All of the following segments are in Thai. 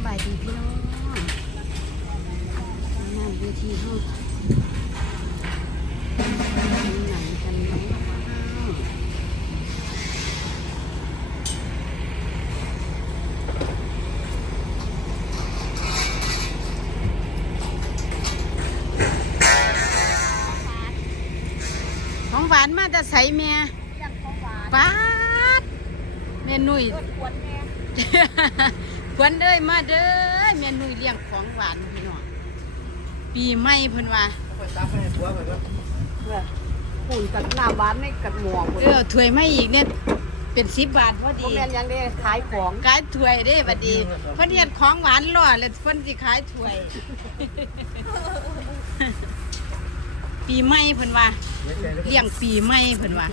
ำบายดีพี่น้องงานเวทีห้องหนังกันเนาะของหวานมาแต่ใสเมียอย่างของหวานป๊าดแม่นุ่ยเอิ้นกวนแม่ ควนเด้ยมาเด้อแม่นุ่ยเลี้ยงของหวานพี่น้องปีใหม่เพิ่นว่าเพื่อปุ่นกับหน้าหวานในกับหมวกเออถ้วยไม่อีกเนี่ยเป็นสิบบาทพอบ่ดีแม่นหยังเด้ขายของขายถ้วยเด้บัดดีเพิ่นเฮ็ดของหวานล่อแล้วเพิ่นสิขายถ้วย ปีใหม่เพิ่นว่าเลี้ยงปีใหม่เพิ่นว่า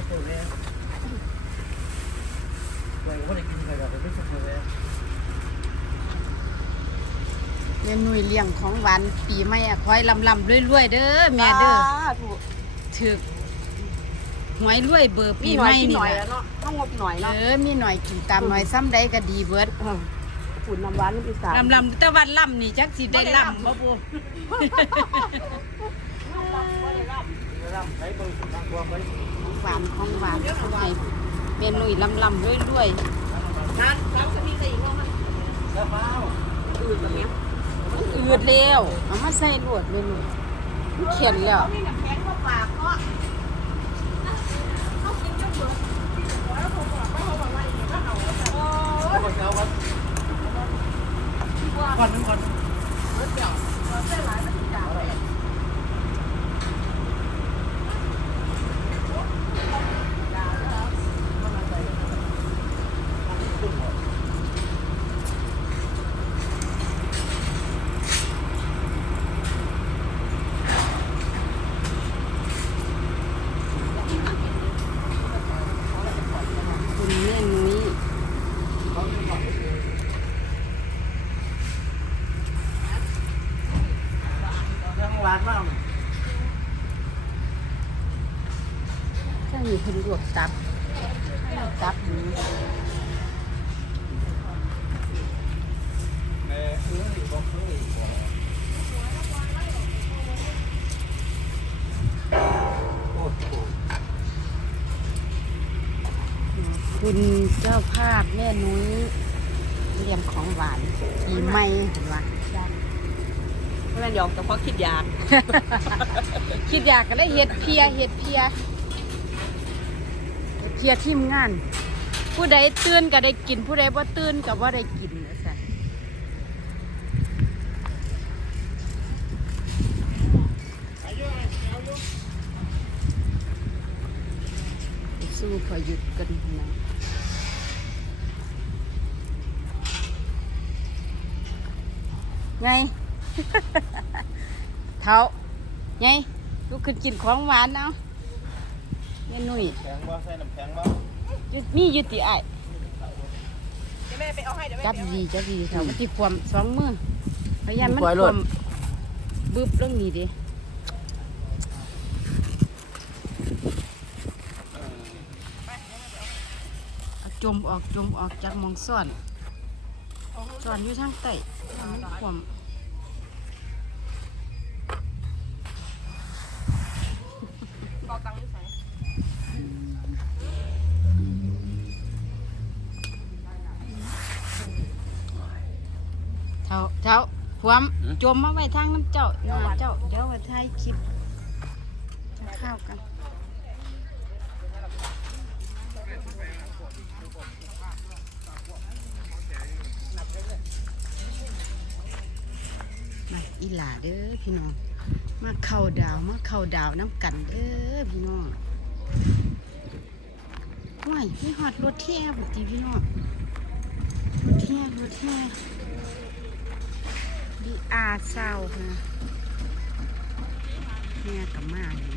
แม่นุ่ยเลี้ยงของหวานปีใหม่อะคอยลำลำรวยๆเด้อแม่เด้อถูกถึกหวยรวยเบอร์มีปีหใหน่อยม่กินนี่หน่อยแหแล้ละวเนาะต้องงบหน่อยเอเนาะอมีหน่อยกินตามหน่อยซ้ำใดก็ดีเบิดเออปุ่นน้ำหวานลูกอีสานลำลำแต่วันลำนี่จักสิได้บ่ได้ลำลำบ่บูของหวานของหวานเอาให้เมนูลำลำรวยรวยร้านร้านกะทิใส่อีกว่ามันอื่นแบบเนี้ย ยืดเร็วเอามาใส่รวดเมนูมันเข็นแล้วเขามีน้ำแข็งมาฝากเนาะเขากินจนเบิดแล้วผมบอกว่าเขาบอกว่าอย่างนี้ก็เอาแล้วแต่โอ้ยเบิดเดี่ยวเดเส้นหลายมันสิจ่ายเลย คุณแม่นุ้ยถ้ามีคนลวกตับ ตับหมูคุณเจ้าภาพแม่นุ้ยเรียมของหวานปีใหม่เห็นว่าเพื่อนหยอกแต่เพราะคิดอยาก คิดอยากก็ได้เห็ดเพียเห็ดเพีย เฮ็ดเพียทีมงาน ผู้ใดตื่นก็ได้กิน ผู้ใดบ่ตื่นก็บ่ได้กินว่าซั่นสู้พยุดกันนะไง เท้าไงลูกขึ้นกินของหวานเอาแม่นุ่ยแข็งบ่ใส่น้ำแข็งบ่ยุดมีอยุติไอายเดี๋ยวแม่ไปเอาให้เดี๋ยวแม่จับไปเอาดีจับดีเท้ามันติความสองมือพยายามมันปล่อยครถวามบึบเรื่องนี้ดิเอาจมออกจมออกจากหมองซ่อนซ่อนอยู่ทางใต้มันความ เอาตังค์ที่ใส่ เท้าเท้าความจมมาไว้ทางน้ำเจ้าหน้าเจ้าเดี๋ยวไปถ่ายคลิปจะข้าวกันมาอีหลาเด้อพี่น้อง มาเข้าดาว มาเข้าดาวน้ำกันเด้อพี่น้องว้ายมีหอดรถแท่ปกติพี่น้องรถแท่รถแท่ดี อาเศร้าค่ะแม่กับมาอยู่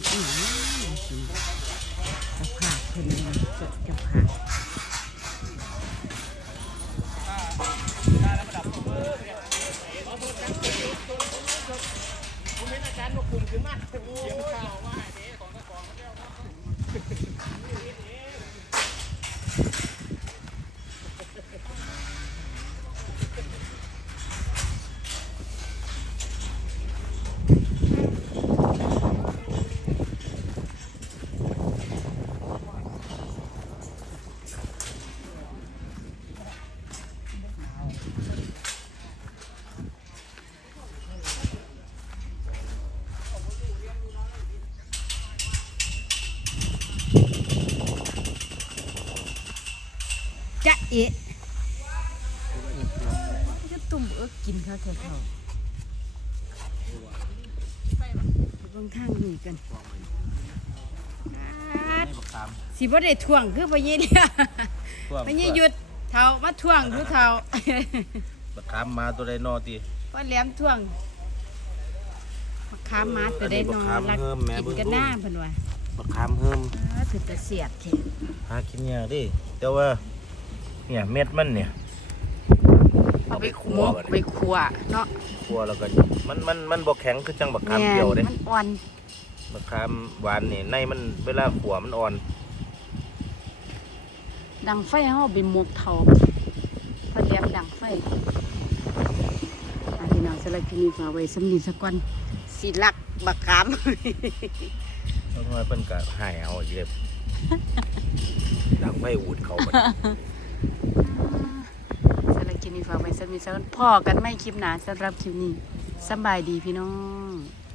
ดอีก จะเอะจะตุ่มเอิกกินข้าวแค่เขาไปเบางทางนี่กันอาดสิบ่ได้ท่วงคือพะเยเนี่ยพะเยหยุดเท่ามาท่วงดูเท่าบักขามมาตัวใดนอตีพ่อแหลมท่วงมะขามมาตัวได้นอนรักกินกันหน้าเพิ่นว่า บักขามเฮิมอ้าถือแต่เสียดแท้หากินยากเดิแต่ว่า เนี่ยเม็ดมันเนี่ยเอาไปหมกไปขัวเนาะคั่วแล้วก็มันมันมันบ่แข็งคือจังบักขามแม่เปรี้ยวเด้มันอ่อนบักขามหวานนี่ในมันเวลาขัวมันอ่อน ดังไฟเฮาไปหมกเท่าพอแหลมดังไฟอาพี่น้องสลักที่นี่ฝากไว้สำนีสักก่อนสิลักบักขาม เพราะว่เพิ่นก็หายเอาอีกเลยดังไม่อูดเขาบัดสำหรับคลิปนี้ฝากไว้สำนีสักก่อนพ่อกันไม่คลิปหนาสำหรับคลิปนี้สบายดีพี่น้อง